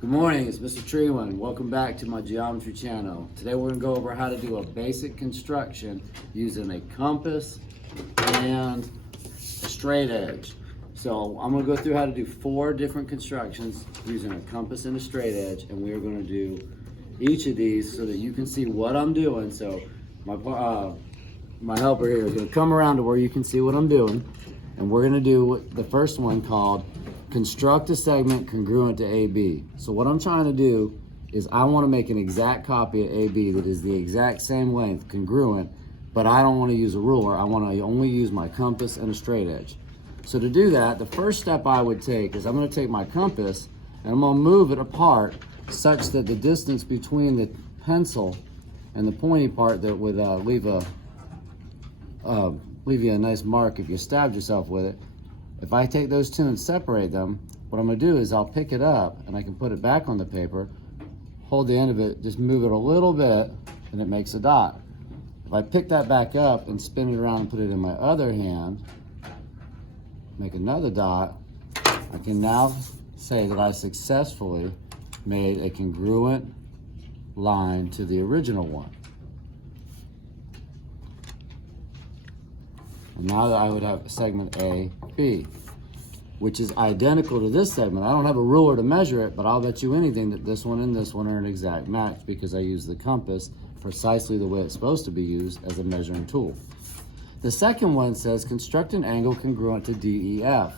Good morning, it's Mr. Treeman. Welcome back to my geometry channel. Today we're going to go over how to do a basic construction using a compass and a straight edge. So I'm going to go through how to do 4 different constructions using a compass and a straight edge, and we are going to do each of these so that you can see what I'm doing. So my helper here is going to come around to where you can see what I'm doing, and we're going to do the first one called construct a segment congruent to AB. So what I'm trying to do is I want to make an exact copy of AB that is the exact same length, congruent, but I don't want to use a ruler. I want to only use my compass and a straight edge. So to do that, the first step I would take is I'm going to take my compass and I'm going to move it apart such that the distance between the pencil and the pointy part that would leave you a nice mark if you stabbed yourself with it. If I take those two and separate them, what I'm going to do is I'll pick it up and I can put it back on the paper, hold the end of it, just move it a little bit, and it makes a dot. If I pick that back up and spin it around and put it in my other hand, make another dot, I can now say that I successfully made a congruent line to the original one. And now I would have segment A, B, which is identical to this segment. I don't have a ruler to measure it, but I'll bet you anything that this one and this one are an exact match because I use the compass precisely the way it's supposed to be used as a measuring tool. The second one says construct an angle congruent to DEF.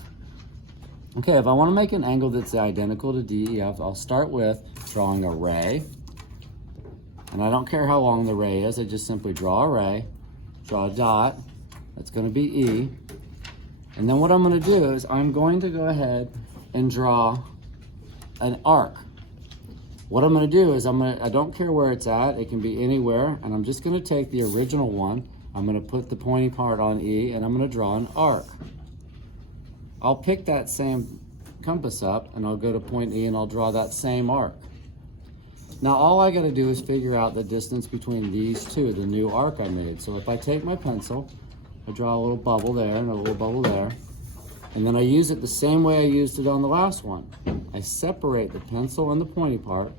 Okay, if I want to make an angle that's identical to DEF, I'll start with drawing a ray. And I don't care how long the ray is, I just simply draw a ray, draw a dot. That's going to be E. And then what I'm going to do is I'm going to go ahead and draw an arc. What I'm going to do is I don't care where it's at, it can be anywhere, and I'm just going to take the original one, I'm going to put the pointy part on E, and I'm going to draw an arc. I'll pick that same compass up, and I'll go to point E, and I'll draw that same arc. Now all I got to do is figure out the distance between these two, the new arc I made. So if I take my pencil, I draw a little bubble there and a little bubble there, and then I use it the same way I used it on the last one. I separate the pencil and the pointy part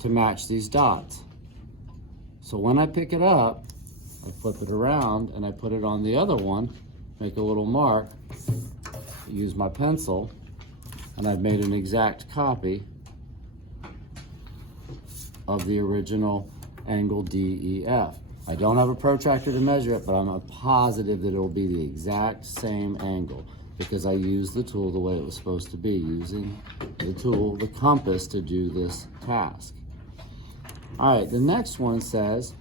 to match these dots. So when I pick it up, I flip it around and I put it on the other one, make a little mark, use my pencil, and I've made an exact copy of the original angle DEF. I don't have a protractor to measure it, but I'm positive that it'll be the exact same angle because I used the tool the way it was supposed to be, using the tool, the compass, to do this task. All right, the next one says,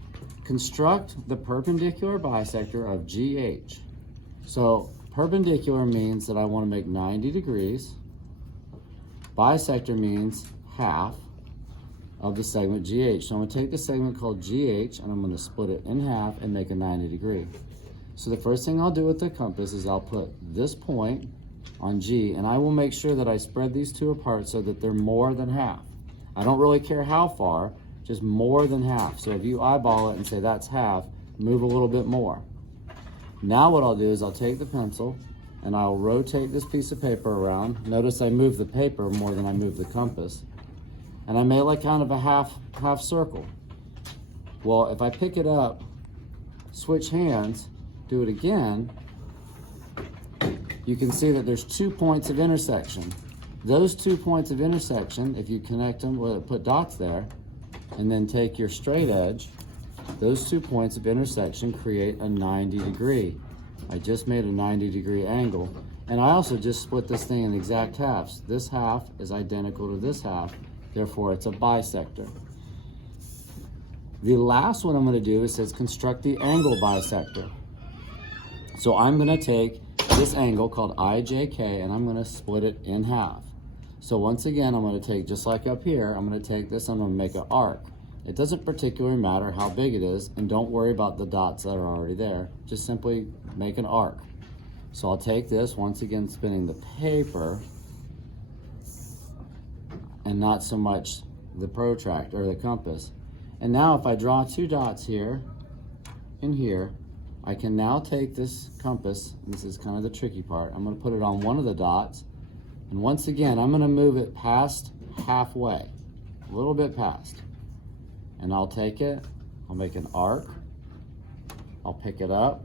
construct the perpendicular bisector of GH. So perpendicular means that I want to make 90 degrees. Bisector means half of the segment GH. So I'm going to take the segment called GH and I'm going to split it in half and make a 90 degree. So the first thing I'll do with the compass is I'll put this point on G, and I will make sure that I spread these two apart so that they're more than half. I don't really care how far, just more than half. So if you eyeball it and say that's half, move a little bit more. Now what I'll do is I'll take the pencil and I'll rotate this piece of paper around. Notice I move the paper more than I move the compass. And I made like kind of a half circle. Well, if I pick it up, switch hands, do it again, you can see that there's 2 points of intersection. Those 2 points of intersection, if you connect them, put dots there, and then take your straight edge, those 2 points of intersection create a 90 degree. I just made a 90 degree angle. And I also just split this thing in exact halves. This half is identical to this half. Therefore, it's a bisector. The last one I'm going to do is says construct the angle bisector. So I'm going to take this angle called IJK and I'm going to split it in half. So once again, I'm going to take, just like up here, I'm going to take this and I'm going to make an arc. It doesn't particularly matter how big it is, and don't worry about the dots that are already there. Just simply make an arc. So I'll take this, once again spinning the paper, and not so much the protractor or the compass. And now if I draw 2 dots here and here, I can now take this compass, and this is kind of the tricky part, I'm going to put it on one of the dots, and once again I'm going to move it past halfway, a little bit past. And I'll take it, I'll make an arc, I'll pick it up,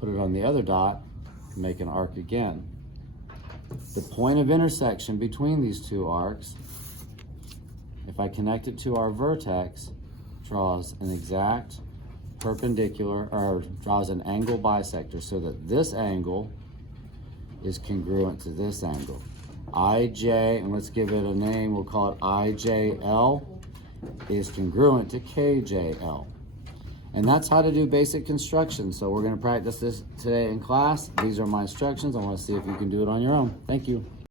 put it on the other dot, and make an arc again. The point of intersection between these two arcs, if I connect it to our vertex, draws an exact perpendicular, or draws an angle bisector so that this angle is congruent to this angle. IJ, and let's give it a name, we'll call it IJL, is congruent to KJL. And that's how to do basic construction. So we're going to practice this today in class. These are my instructions. I want to see if you can do it on your own. Thank you.